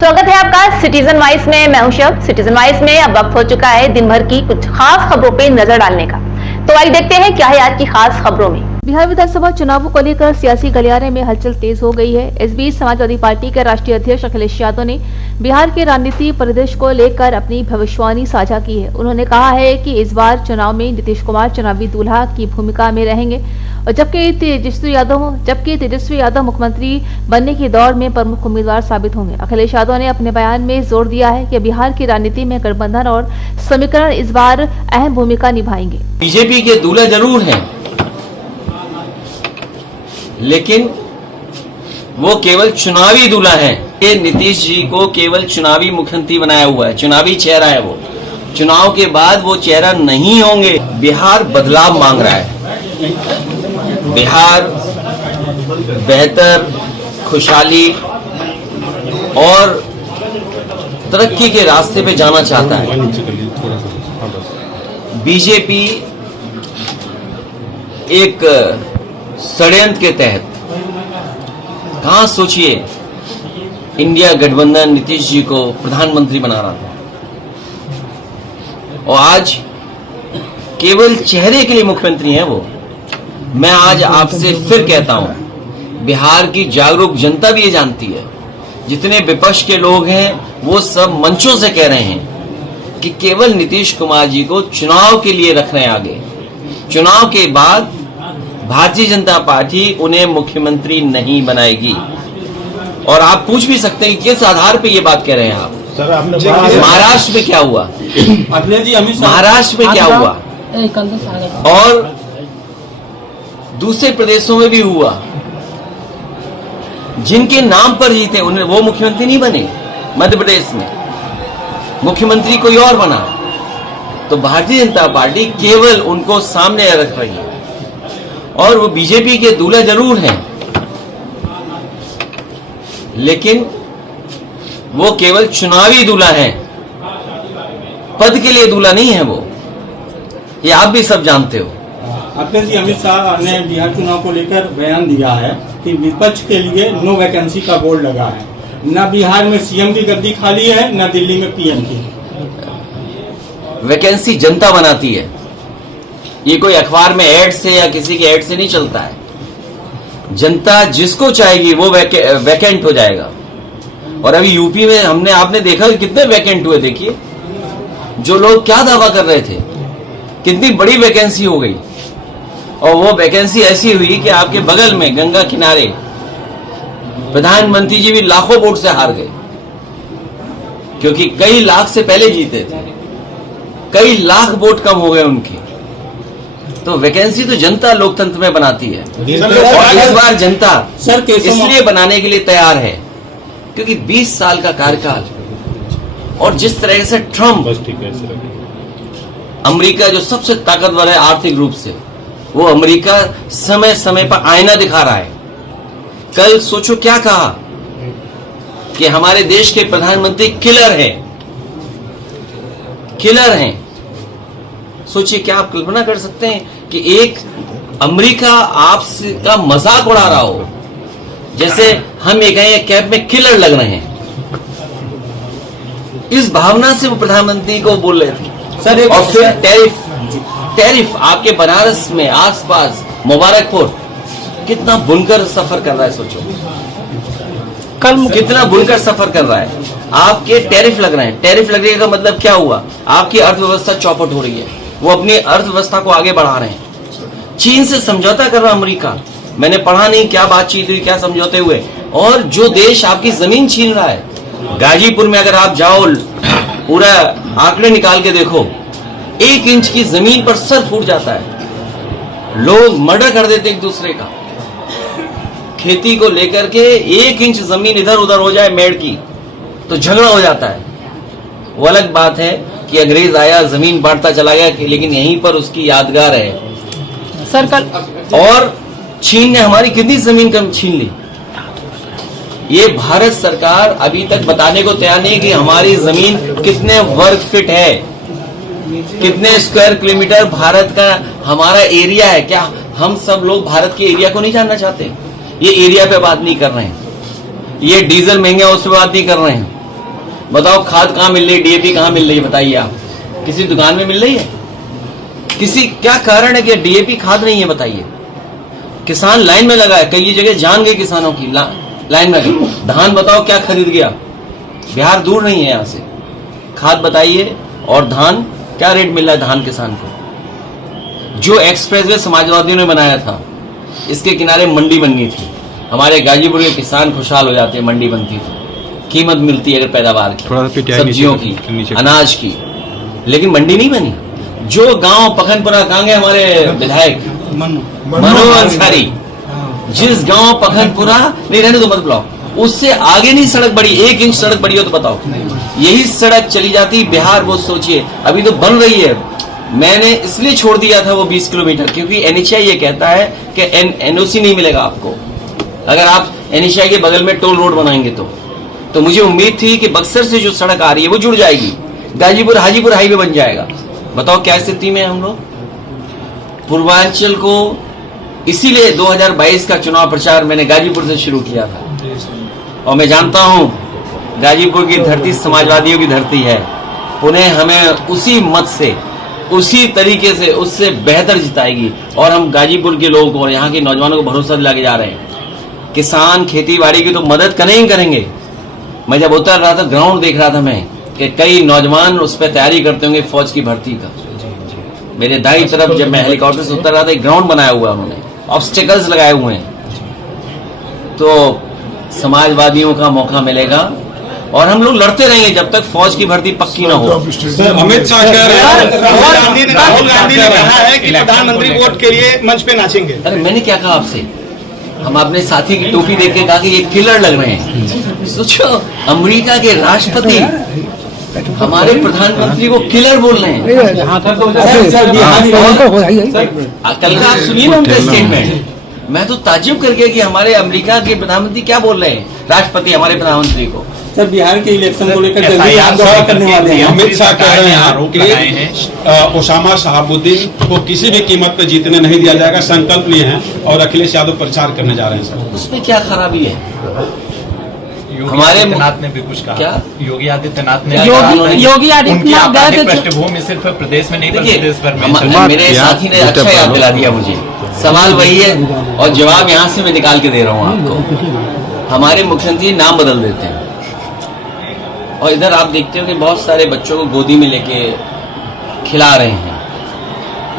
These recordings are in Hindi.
स्वागत है आपका सिटीजन वाइस में। मैं हूं शब। सिटीजन वाइस में अब वक्त हो चुका है दिन भर की कुछ खास खबरों पे नजर डालने का। तो आइए देखते हैं क्या है आज की खास खबरों में। बिहार विधानसभा चुनावों को लेकर सियासी गलियारे में हलचल तेज हो गई है। इस बीच समाजवादी पार्टी के राष्ट्रीय अध्यक्ष अखिलेश यादव ने बिहार के राजनीतिक परिदृश्य को लेकर अपनी भविष्यवाणी साझा की है। उन्होंने कहा है कि इस बार चुनाव में नीतीश कुमार चुनावी दूल्हा की भूमिका में रहेंगे और जबकि तेजस्वी यादव मुख्यमंत्री बनने की दौड़ में प्रमुख उम्मीदवार साबित होंगे। अखिलेश यादव ने अपने बयान में जोर दिया है कि बिहार की राजनीति में गठबंधन और समीकरण इस बार अहम भूमिका निभाएंगे। बीजेपी के दूल्हे जरूर हैं, लेकिन वो केवल चुनावी दूल्हा है। ये नीतीश जी को केवल चुनावी मुख्यमंत्री बनाया हुआ है, चुनावी चेहरा है वो। चुनाव के बाद वो चेहरा नहीं होंगे। बिहार बदलाव मांग रहा है। बिहार बेहतर, खुशहाली और तरक्की के रास्ते पे जाना चाहता है। बीजेपी एक षड्यंत्र के तहत, कहां सोचिए, इंडिया गठबंधन नीतीश जी को प्रधानमंत्री बना रहा था और आज केवल चेहरे के लिए मुख्यमंत्री हैं वो। मैं आज आपसे फिर कहता हूं, बिहार की जागरूक जनता भी ये जानती है। जितने विपक्ष के लोग हैं वो सब मंचों से कह रहे हैं कि केवल नीतीश कुमार जी को चुनाव के लिए रख रहे हैं आगे। चुनाव के बाद भारतीय जनता पार्टी उन्हें मुख्यमंत्री नहीं बनाएगी। और आप पूछ भी सकते हैं कि किस आधार पे ये बात कह रहे हैं आप। सर, आपने महाराष्ट्र में क्या हुआ? महाराष्ट्र में क्या हुआ और दूसरे प्रदेशों में भी हुआ। जिनके नाम पर जीते उन्हें वो मुख्यमंत्री नहीं बने। मध्य प्रदेश में मुख्यमंत्री कोई और बना। तो भारतीय जनता पार्टी केवल उनको सामने रख रही है और वो बीजेपी के दूल्हे जरूर हैं, लेकिन वो केवल चुनावी दूल्हा है, पद के लिए दूल्हा नहीं है वो। ये आप भी सब जानते हो। अखिलेश जी, अमित शाह ने बिहार चुनाव को लेकर बयान दिया है कि विपक्ष के लिए नो वैकेंसी का बोर्ड लगा है। न बिहार में सीएम की गद्दी खाली है, न दिल्ली में पीएम की। वैकेंसी जनता बनाती है। ये कोई अखबार में ऐड से या किसी के ऐड से नहीं चलता है। जनता जिसको चाहेगी वो वैकेंट हो जाएगा। और अभी यूपी में आपने देखा कि कितने वैकेंट हुए। देखिए, जो लोग क्या दावा कर रहे थे, कितनी बड़ी वैकेंसी हो गई। और वो वैकेंसी ऐसी हुई कि आपके बगल में गंगा किनारे प्रधानमंत्री जी भी लाखों वोट से हार गए, क्योंकि कई लाख से पहले जीते थे। कई लाख वोट कम हो गए उनके। तो वैकेंसी तो जनता लोकतंत्र में बनाती है। और इस बार जनता इसलिए बनाने के लिए तैयार है क्योंकि 20 साल का कार्यकाल और जिस तरह से ट्रम्प, अमेरिका जो सबसे ताकतवर है आर्थिक रूप से, वो अमेरिका समय समय पर आईना दिखा रहा है। कल सोचो क्या कहा कि हमारे देश के प्रधानमंत्री किलर हैं। सोचिए, क्या आप कल्पना कर सकते हैं कि एक अमेरिका आपका मजाक उड़ा रहा हो, जैसे हम ये कहें कैब में किलर लग रहे हैं। इस भावना से वो प्रधानमंत्री को बोल रहे थे। सर, और फिर टैरिफ आपके बनारस में आसपास मुबारकपुर कितना बुनकर सफर कर रहा है। सोचो, कितना बुनकर सफर कर रहा है। आपके टैरिफ लग रहे हैं। टैरिफ लगने का मतलब क्या हुआ? आपकी अर्थव्यवस्था चौपट हो रही है। वो अपनी अर्थव्यवस्था को आगे बढ़ा रहे हैं। चीन से समझौता कर रहा अमेरिका। मैंने पढ़ा नहीं क्या बातचीत हुई, क्या समझौते हुए। और जो देश आपकी जमीन छीन रहा है, गाजीपुर में अगर आप जाओ, पूरा आंकड़े निकाल के देखो, 1 इंच की जमीन पर सर फूट जाता है। लोग मर्डर कर देते एक दूसरे का। खेती को लेकर के 1 इंच जमीन इधर उधर हो जाए मेड़ की तो झगड़ा हो जाता है। वो अलग बात है कि अंग्रेज आया, जमीन बांटता चला गया, लेकिन यहीं पर उसकी यादगार है। सर्कल। और चीन ने हमारी कितनी जमीन कम छीन ली। ये भारत सरकार अभी तक बताने को तैयार नहीं कि हमारी जमीन कितने वर्ग फीट है, कितने स्क्वायर किलोमीटर भारत का हमारा एरिया है। क्या हम सब लोग भारत के एरिया को नहीं जानना चाहते? ये एरिया पे बात नहीं कर रहे हैं। ये डीजल महंगा उस पर बात नहीं कर रहे हैं। बताओ खाद कहाँ मिल रही है, डीएपी कहाँ मिल रही है, बताइए आप। किसी दुकान में मिल रही है? किसी क्या कारण है कि डीएपी खाद नहीं है, बताइए। किसान लाइन में लगा है, कई जगह जान गए किसानों की, लाइन में गए। धान बताओ क्या खरीद गया, बिहार दूर नहीं है यहाँ से। खाद बताइए और धान क्या रेट मिल रहा है धान किसान को। जो एक्सप्रेसवे समाजवादियों ने बनाया था, इसके किनारे मंडी बननी थी, हमारे गाजीपुर के किसान खुशहाल हो जाते, मंडी बनती थी, कीमत मिलती है अगर पैदावार की, सब्जियों की, अनाज की, लेकिन मंडी नहीं बनी। जो गांव पखनपुरा कहाँ गए हमारे विधायक मनु अंसारी, जिस गांव पखनपुरा नहीं रहने दो मत ब्लॉक, उससे आगे नहीं सड़क बड़ी, 1 इंच सड़क बड़ी हो तो बताओ, यही सड़क चली जाती बिहार। वो सोचिए अभी तो बन रही है। मैंने इसलिए छोड़ दिया था वो 20 किलोमीटर, क्योंकि एनएचआई ये कहता है कि एनओसी नहीं मिलेगा आपको अगर आप एनएचआई के बगल में टोल रोड बनाएंगे तो मुझे उम्मीद थी कि बक्सर से जो सड़क आ रही है वो जुड़ जाएगी, गाजीपुर हाजीपुर हाईवे बन जाएगा। बताओ क्या स्थिति में हम लोग। पूर्वांचल को इसीलिए 2022 का चुनाव प्रचार मैंने गाजीपुर से शुरू किया था, और मैं जानता हूं गाजीपुर की धरती समाजवादियों की धरती है। पुनः हमें उसी मत से, उसी तरीके से, उससे बेहतर जिताएगी, और हम गाजीपुर के लोगों को और यहाँ के नौजवानों को भरोसा दिला के जा रहे हैं। किसान खेती बाड़ी की तो मदद करेंगे। मैं जब उतर रहा था, ग्राउंड देख रहा था मैं कि कई नौजवान उस पर तैयारी करते होंगे फौज की भर्ती का। मेरे दाईं तरफ जब मैं हेलीकॉप्टर से उतर रहा था, एक ग्राउंड बनाया हुआ है उन्होंने, ऑब्स्टिकल्स लगाए हुए हैं। तो समाजवादियों का मौका मिलेगा और हम लोग लड़ते रहेंगे जब तक फौज की भर्ती पक्की ना हो। अमित शाह कह रहे हैं, राहुल गांधी ने कहा है कि प्रधानमंत्री वोट के लिए मंच पे नाचेंगे। अरे मैंने क्या कहा आपसे? हम अपने साथी की टोपी देख के कहा कि ये किलर लग रहे हैं। सोचो, अमेरिका के राष्ट्रपति हमारे प्रधानमंत्री को किलर बोल रहे हैं। कल का आप सुनिए ना उनका स्टेटमेंट, मैं तो ताज्जुब कर गया कि हमारे अमेरिका के प्रधानमंत्री क्या बोल रहे हैं, राष्ट्रपति हमारे प्रधानमंत्री को। सर, बिहार के इलेक्शन को लेकर जल्दी करने वाले हैं। अमित शाह कह रहे हैं कि ओसामा शहाबुद्दीन को किसी भी कीमत पर जीतने नहीं दिया जाएगा, संकल्प लिए हैं, और अखिलेश यादव प्रचार करने जा रहे हैं। सर, उसमें क्या खराबी है? हमारे आदित्यनाथ ने भी कुछ कहा। क्या? योगी आदित्यनाथ ने योगी आदित्यनाथ गए थे पृष्ठभूमि सिर्फ प्रदेश में नहीं बल्कि देश भर में। मेरे साथी ने अच्छा याद दिला दिया मुझे। सवाल वही है और जवाब यहाँ से मैं निकाल के दे रहा हूँ आपको। हमारे मुख्यमंत्री नाम बदल देते हैं, और इधर आप देखते हो कि बहुत सारे बच्चों को गोदी में लेके खिला रहे हैं।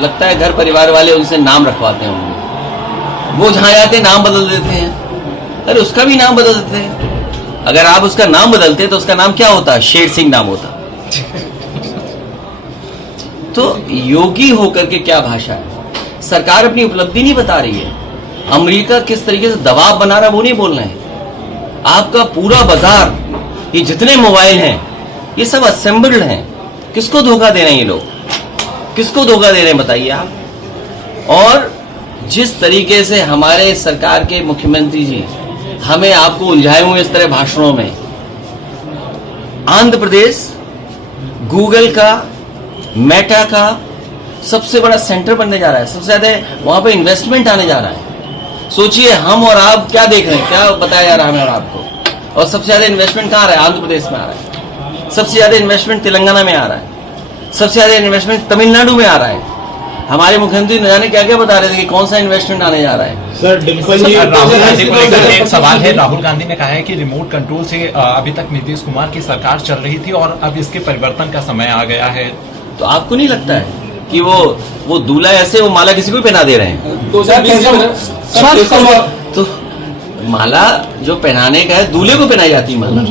लगता है घर परिवार वाले उनसे नाम रखवाते हैं उनमें। वो जहाँ जाते हैं नाम बदल देते हैं। अरे उसका भी नाम बदल देते हैं। अगर आप उसका नाम बदलते तो उसका नाम क्या होता? शेर सिंह नाम होता। तो योगी होकर के क्या भाषा है? सरकार अपनी उपलब्धि नहीं बता रही है। अमेरिका किस तरीके से दबाव बना रहा है वो नहीं बोल रहे हैं। आपका पूरा बाजार, ये जितने मोबाइल हैं ये सब असेंबल्ड हैं। किसको धोखा दे रहे हैं ये लोग? किसको धोखा दे रहे हैं बताइए आप। और जिस तरीके से हमारे सरकार के मुख्यमंत्री जी हमें आपको उलझाए हुए इस तरह भाषणों में, आंध्र प्रदेश गूगल का, मेटा का सबसे बड़ा सेंटर बनने जा रहा है। सबसे ज्यादा वहां पर इन्वेस्टमेंट आने जा रहा है। सोचिए हम और आप क्या देख रहे हैं, क्या बताया जा रहा है हमें और आपको। और सबसे ज्यादा इन्वेस्टमेंट कहाँ आ रहा है? आंध्र प्रदेश में आ रहा है। सबसे ज्यादा इन्वेस्टमेंट तेलंगाना में आ रहा है। सबसे ज्यादा इन्वेस्टमेंट तमिलनाडु में आ रहा है। हमारे मुख्यमंत्री न जाने क्या क्या बता रहे थे कि कौन सा इन्वेस्टमेंट आने जा रहा है। सर, राहुल गांधी को लेकर एक सवाल है। राहुल गांधी ने कहा है कि रिमोट कंट्रोल से अभी तक नीतीश कुमार की सरकार चल रही थी और अब इसके परिवर्तन का समय आ गया है। तो आपको नहीं लगता है कि वो दूल्हा ऐसे वो माला किसी को पहना दे रहे हैं? तो माला जो पहनाने का है दूल्हे को पहनाई जाती है माला,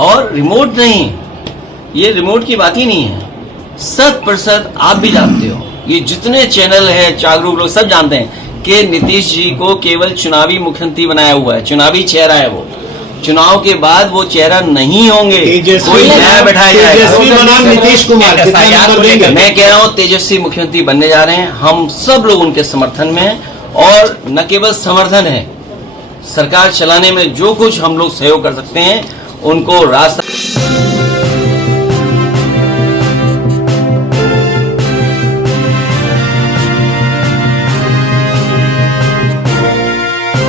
और रिमोट नहीं। ये रिमोट की बात ही नहीं है। 100% आप भी जानते हो, ये जितने चैनल है जागरूक लोग सब जानते हैं कि नीतीश जी को केवल चुनावी मुख्यमंत्री बनाया हुआ है। चुनावी चेहरा है वो। चुनाव के बाद वो चेहरा नहीं होंगे, कोई नया बैठाया जाएगा। नीतीश कुमार मैं कह रहा हूँ तेजस्वी मुख्यमंत्री बनने जा रहे हैं। हम सब लोग उनके समर्थन में, और न केवल समर्थन है, सरकार चलाने में जो कुछ हम लोग सहयोग कर सकते हैं उनको रास्ता